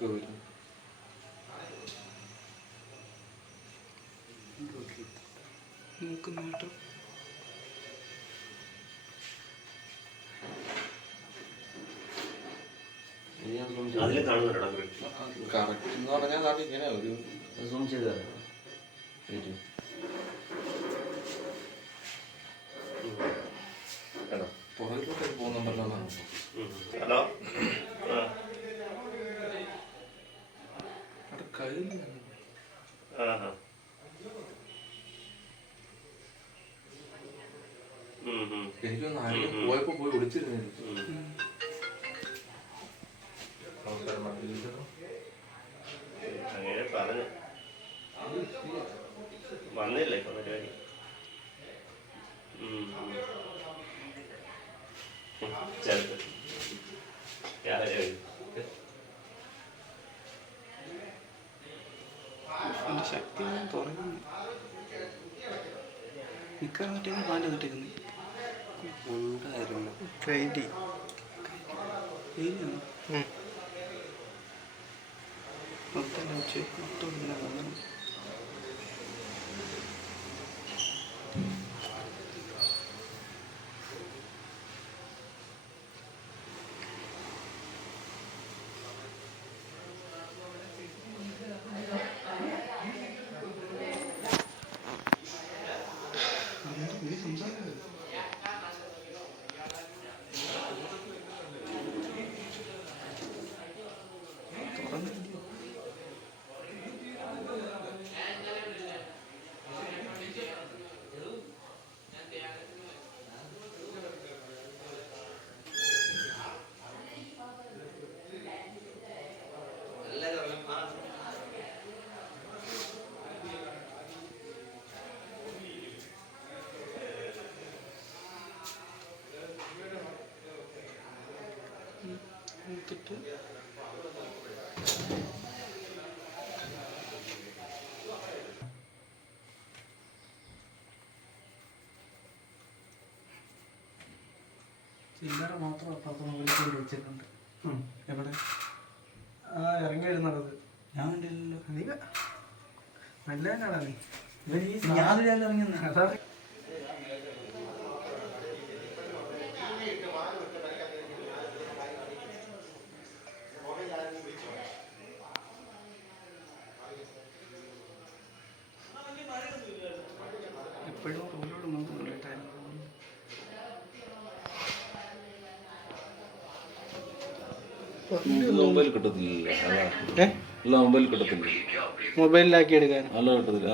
നോക്കുന്നുട്ടോ. Correct എന്ന് പറഞ്ഞാൽ ഇങ്ങനെ ഒരു സൂം ചെയ്ത് പുറകിലോട്ട് പോകുന്നുണ്ടല്ലോ. ഹലോ, കയ്യിൽ എനിക്കൊന്ന് ആരും പോയപ്പോ പോയി വിളിച്ചിരുന്നു. അങ്ങനെ പറഞ്ഞു വന്നില്ലേ ഇപ്പൊ പരിപാടി? ചെറുത് ശക്തി തുറന്നു നിക്കാൻ പറ്റിയ പാല് കിട്ടിയിരുന്നു. ഉണ്ടായിരുന്നു കൈഡി മൊത്തം വെച്ച് മൊത്തം ഇങ്ങനെ വന്നു. എടുത്തിട്ട് ചില്ലറ മാത്രം അപ്പുറത്ത് മുകളിൽ വെച്ചിട്ടുണ്ട്. എവിടെ ഇറങ്ങി വരുന്നത് ഞാൻ കണ്ടില്ലല്ലോ. നീ നല്ലതാണാ നീ. ഞാനൊരു ഇറങ്ങി അതാ എപ്പോഴും റോഡിലോട്ട് നോക്കുന്നുണ്ട്. മൊബൈൽ കിട്ടത്തില്ല, മൊബൈൽ കിട്ടത്തില്ല, മൊബൈലിലാക്കി എടുക്കാൻ നല്ല കിട്ടത്തില്ല.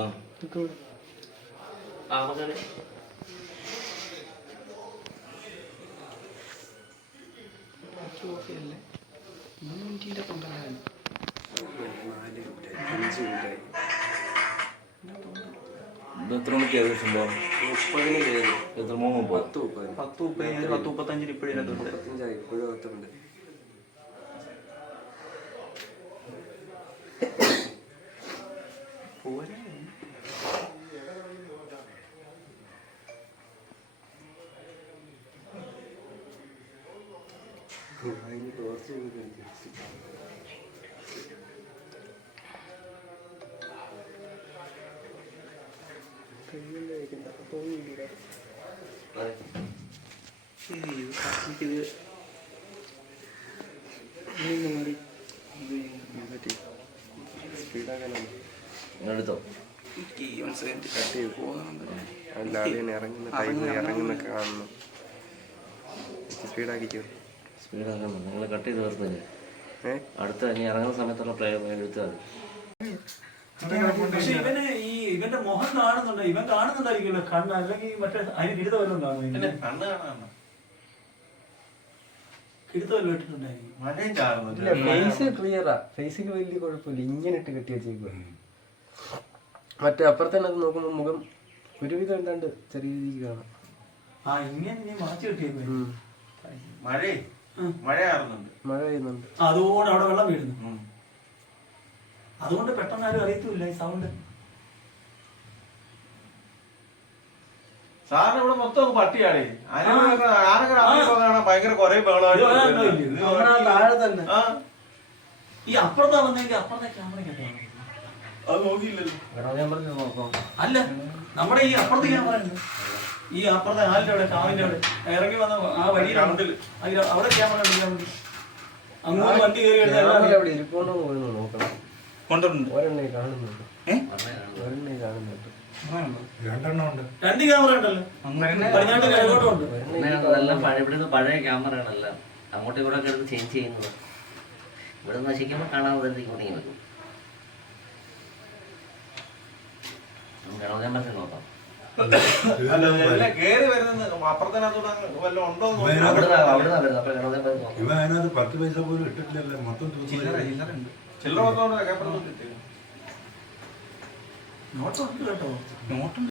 എത്ര മണിക്ക് ഏകദേശം പോകാം? 30 എത്ര 3:30? 10:35 ഇപ്പോഴും ഇപ്പോഴും പോരാ. എടുത്തോ ഇറങ്ങുന്നൊക്കെ കാണുന്നു. സ്പീഡാക്കിക്കോ. സ്പീഡാക്കണം. നിങ്ങൾ കട്ട് ചെയ്ത് തീർത്ത് അടുത്ത ഇനി ഇറങ്ങുന്ന സമയത്തുള്ള പ്ലേ എടുത്താൽ പക്ഷെ ഇവന്റെ മുഖം കാണുന്നുണ്ട്. ഇവൻ കാണുന്നുണ്ടായിരിക്കുമല്ലോ കണ്ണ്, അല്ലെങ്കിൽ മറ്റേ അതിന് കിടുത വല്ലതും കാണും. കണ്ണ് കാണാൻ കിടുത്ത വല്ലതും ഇട്ടിട്ടുണ്ടായിരിക്കും. ഫേസ് ക്ലിയറാ, ഫേസിന് വലിയ കുഴപ്പമില്ല. ഇങ്ങനെ ഇട്ട് കെട്ടി വെച്ചേക്കുക. മറ്റേ അപ്പുറത്തന്നെ അത് നോക്കുമ്പോൾ മുഖം ഒരുവിധം ഉണ്ടാണ്ട് ചെറിയ രീതിക്ക് കാണാം. ഇങ്ങനെ നീ മാറ്റി കിട്ടിയത് മഴ പെയ്യുന്നുണ്ട്. അതുകൊണ്ട് അവിടെ വെള്ളം വീഴുന്നു. അതുകൊണ്ട് പെട്ടെന്ന് ആരും അറിയത്തില്ല ഈ സൗണ്ട്. സാറിന് ഇവിടെ മൊത്തം പട്ടിയാടേ. ആരെങ്കിലും ഭയങ്കര കൊറേ താഴെ തന്നെ ഈ അപ്പുറത്താ വന്നെങ്കിൽ അപ്പുറത്തെ ക്യാമറ കേട്ടോ അത് നോക്കിയില്ലല്ലോ. ഞാൻ പറഞ്ഞു നോക്കാം. അല്ല നമ്മുടെ ഈ അപ്പുറത്തെ ക്യാമറ ഉണ്ട്. ഈ അപ്പുറത്തെ ആലിന്റെ അവിടെ കാവിന്റെ അവിടെ ഇറങ്ങി വന്ന ആ വഴിയിലുണ്ട്. അവിടെ ക്യാമറ ഉണ്ട്. അങ്ങോട്ട് വണ്ടി കയറി ക്യാമറ എവിടെ ഇരിപ്പുണ്ടോ എന്ന് നോക്കണം. കൊണ്ടുണ്ട്. ഒരെണ്ണേ കാണുന്നുണ്ട്. ഒരെണ്ണേ കാണുന്നുണ്ട്. രണ്ടെണ്ണം ഉണ്ട്. 2 ക്യാമറ ഉണ്ടല്ലോ. പടിഞ്ഞാട്ട് കിഴക്കോട്ടും ഉണ്ട്. അതെല്ലാം ഇവിടുന്ന് പഴയ ക്യാമറകളെല്ലാം അങ്ങോട്ടും ഇങ്ങോട്ടൊക്കെ എടുത്ത് ചേഞ്ച് ചെയ്യുന്നത്. ഇവിടെ നശിക്കുമ്പോൾ കാണാതെ ഇങ്ങോട്ട് ഇങ്ങനെ വെക്കും. ഞാൻ മനസ്സിൽ നോക്കാം. കേറി വരുന്നത് അപ്പുറത്തിനകത്തോടെ വല്ലതും ഉണ്ടോ എന്ന് നോക്കി. അവിടുന്ന് വരുന്നത്. അപ്പൊ ഗണോദയം പറഞ്ഞ് നോക്കാം. ഇവ അതിനകത്ത് 10 പൈസ പോലും ഇട്ടിട്ടില്ലല്ലോ. മൊത്തം ചില്ലറ മൊത്തം കേട്ടോ. നോട്ടുണ്ട് കേട്ടോ. നോട്ടുണ്ട്.